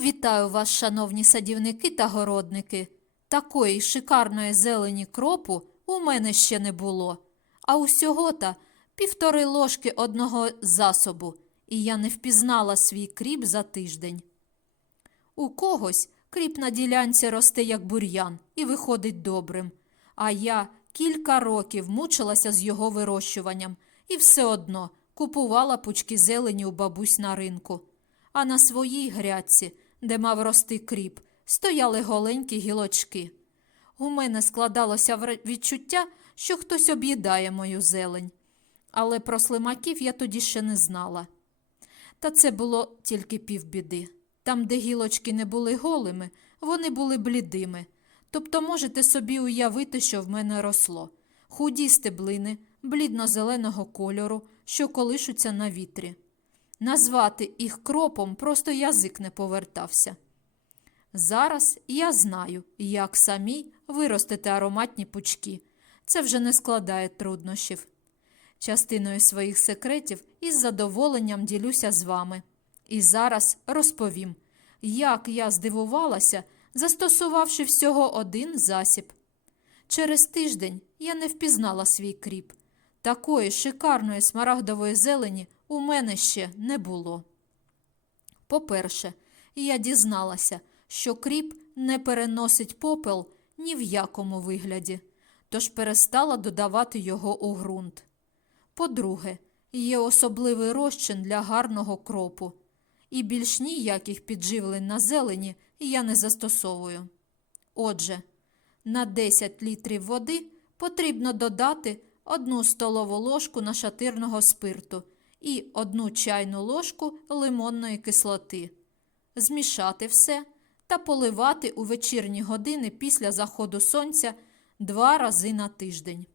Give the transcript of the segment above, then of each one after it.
Вітаю вас, шановні садівники та городники. Такої шикарної зелені кропу у мене ще не було. А усього та півтори ложки одного засобу, і я не впізнала свій кріп за тиждень. У когось кріп на ділянці росте як бур'ян і виходить добрим. А я кілька років мучилася з його вирощуванням і все одно купувала пучки зелені у бабусь на ринку. А на своїй грядці, де мав рости кріп, стояли голенькі гілочки. У мене складалося відчуття, що хтось об'їдає мою зелень. Але про слимаків я тоді ще не знала. Та це було тільки півбіди. Там, де гілочки не були голими, вони були блідими. Тобто можете собі уявити, що в мене росло. Худі стеблини, блідно-зеленого кольору, що колишуться на вітрі. Назвати їх кропом просто язик не повертався. Зараз я знаю, як самій виростити ароматні пучки. Це вже не складає труднощів. Частиною своїх секретів із задоволенням ділюся з вами. І зараз розповім, як я здивувалася, застосувавши всього один засіб. Через тиждень я не впізнала свій кріп. Такої шикарної смарагдової зелені у мене ще не було. По-перше, я дізналася, що кріп не переносить попел ні в якому вигляді, тож перестала додавати його у ґрунт. По-друге, є особливий розчин для гарного кропу, і більш ніяких підживлень на зелені я не застосовую. Отже, на 10 літрів води потрібно додати 1 столову ложку нашатирного спирту і 1 чайну ложку лимонної кислоти. Змішати все та поливати у вечірні години після заходу сонця два рази на тиждень.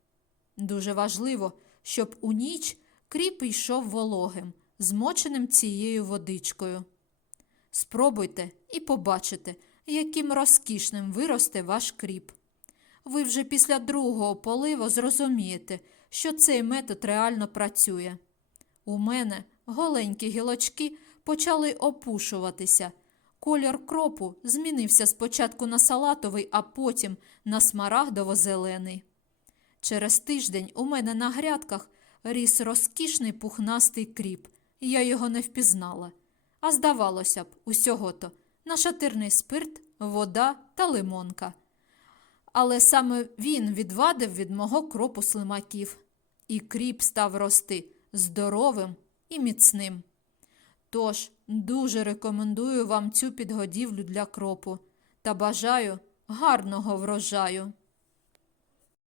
Дуже важливо, щоб у ніч кріп йшов вологим, змоченим цією водичкою. Спробуйте і побачите, яким розкішним виросте ваш кріп. Ви вже після другого поливу зрозумієте, що цей метод реально працює. У мене голенькі гілочки почали опушуватися. Колір кропу змінився спочатку на салатовий, а потім на смарагдово-зелений. Через тиждень у мене на грядках ріс розкішний пухнастий кріп, я його не впізнала. А здавалося б, усього-то нашатирний спирт, вода та лимонка. Але саме він відвадив від мого кропу слимаків, і кріп став рости здоровим і міцним. Тож дуже рекомендую вам цю підгодівлю для кропу та бажаю гарного врожаю.